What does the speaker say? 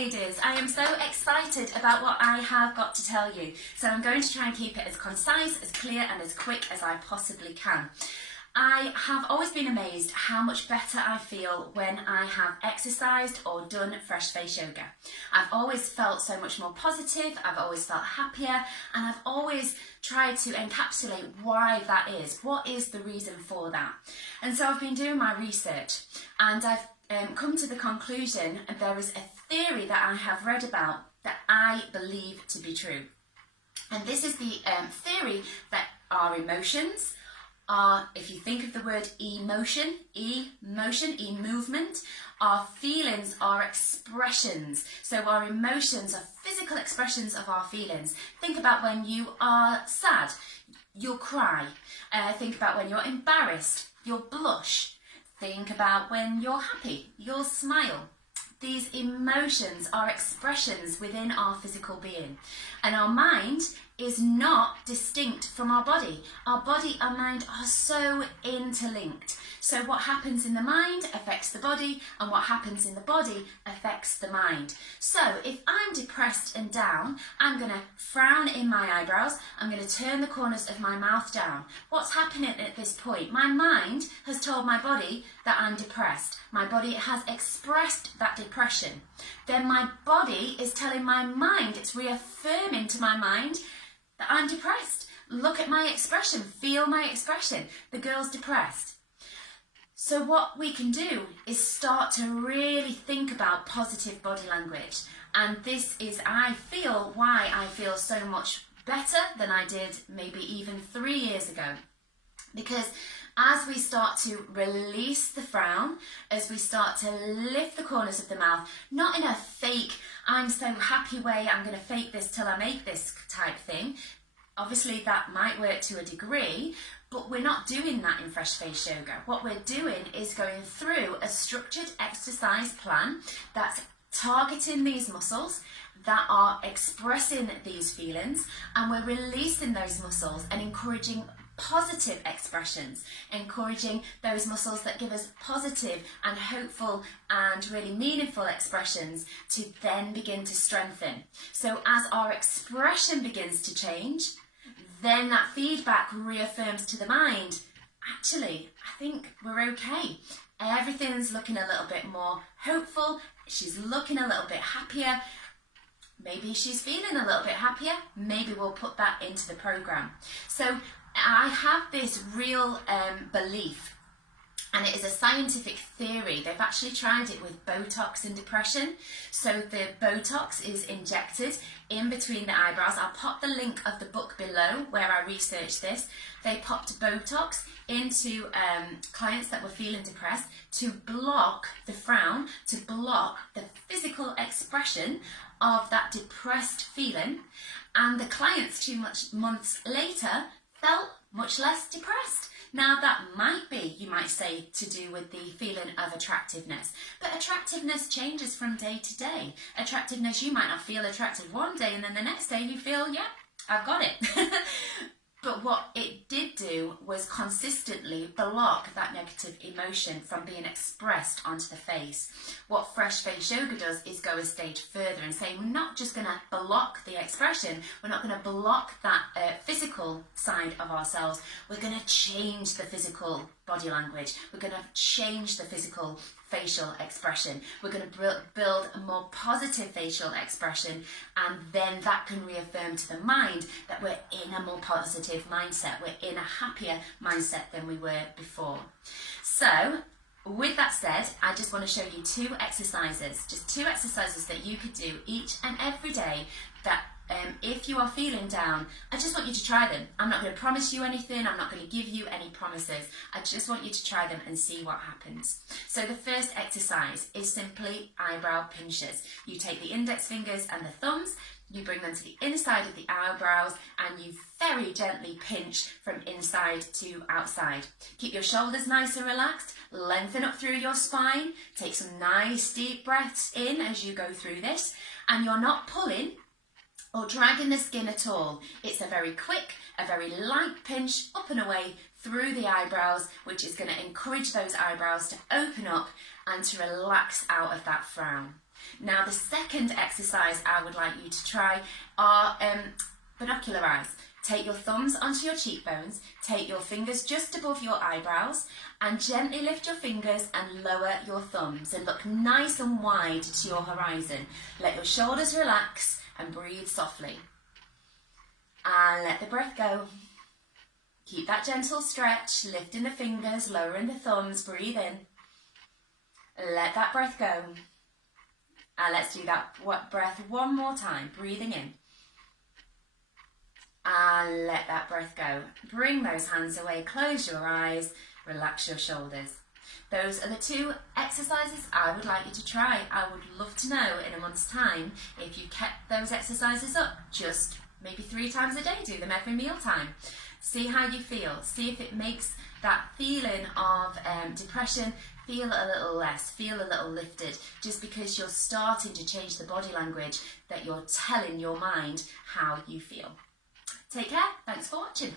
ladies. I am so excited about what I have got to tell you. So I'm going to try and keep it as concise, as clear and as quick as I possibly can. I have always been amazed how much better I feel when I have exercised or done fresh face yoga. I've always felt so much more positive, I've always felt happier, and I've always tried to encapsulate why that is. What is the reason for that? And so I've been doing my research, and I've come to the conclusion that there is a theory that I have read about that I believe to be true. And this is the theory that our emotions are, if you think of the word emotion, movement, our feelings are expressions. So our emotions are physical expressions of our feelings. Think about when you are sad, you'll cry. Think about when you're embarrassed, you'll blush. Think about when you're happy, you'll smile. These emotions are expressions within our physical being. And our mind is not distinct from our body. Our body and mind are so interlinked. So what happens in the mind affects the body, and what happens in the body affects the mind. So if I'm depressed and down, I'm going to frown in my eyebrows, I'm going to turn the corners of my mouth down. What's happening at this point? My mind has told my body that I'm depressed. My body has expressed that depression. Then my body is telling my mind, it's reaffirming to my mind that I'm depressed. Look at my expression, feel my expression. The girl's depressed. So what we can do is start to really think about positive body language. And this is, I feel, why I feel so much better than I did maybe even 3 years ago. Because as we start to release the frown, as we start to lift the corners of the mouth, not in a fake, I'm so happy way, I'm going to fake this till I make this type thing. Obviously that might work to a degree, but we're not doing that in Fresh Face Yoga. What we're doing is going through a structured exercise plan that's targeting these muscles that are expressing these feelings, and we're releasing those muscles and encouraging positive expressions, encouraging those muscles that give us positive and hopeful and really meaningful expressions to then begin to strengthen. So as our expression begins to change, then that feedback reaffirms to the mind, actually, I think we're okay. Everything's looking a little bit more hopeful, she's looking a little bit happier. Maybe she's feeling a little bit happier, maybe we'll put that into the program. So I have this real belief, and it is a scientific theory. They've actually tried it with Botox in depression. So the Botox is injected in between the eyebrows. I'll pop the link of the book below where I researched this. They popped Botox into clients that were feeling depressed to block the frown, to block the physical expression of that depressed feeling. And the clients 2 months later felt much less depressed. Now that might be, you might say, to do with the feeling of attractiveness. But attractiveness changes from day to day. Attractiveness, you might not feel attractive one day and then the next day you feel, yeah, I've got it. But what it did do was consistently block that negative emotion from being expressed onto the face. What Fresh Face Yoga does is go a stage further and say, we're not just going to block the expression, we're not going to block that physical side of ourselves, we're going to change the physical body language, we're going to change the physical facial expression. We're going to build a more positive facial expression, and then that can reaffirm to the mind that we're in a more positive mindset, we're in a happier mindset than we were before. So with that said, I just want to show you 2 exercises, just 2 exercises that you could do each and every day that if you are feeling down, I just want you to try them. I'm not going to promise you anything, I'm not going to give you any promises. I just want you to try them and see what happens. So the first exercise is simply eyebrow pinches. You take the index fingers and the thumbs, you bring them to the inside of the eyebrows, and you very gently pinch from inside to outside. Keep your shoulders nice and relaxed, lengthen up through your spine, take some nice deep breaths in as you go through this, and you're not pulling or dragging the skin at all. It's a very quick, a very light pinch up and away through the eyebrows, which is going to encourage those eyebrows to open up and to relax out of that frown. Now, the second exercise I would like you to try are binocular eyes. Take your thumbs onto your cheekbones, take your fingers just above your eyebrows, and gently lift your fingers and lower your thumbs and look nice and wide to your horizon. Let your shoulders relax and breathe softly. And let the breath go. Keep that gentle stretch, lifting the fingers, lowering the thumbs, breathe in. Let that breath go. And let's do that breath one more time, breathing in. And let that breath go. Bring those hands away, close your eyes, relax your shoulders. Those are the two exercises I would like you to try. I would love to know in a month's time if you kept those exercises up, just maybe 3 times a day, do them every mealtime. See how you feel, see if it makes that feeling of depression feel a little less, feel a little lifted, just because you're starting to change the body language that you're telling your mind how you feel. Take care, thanks for watching.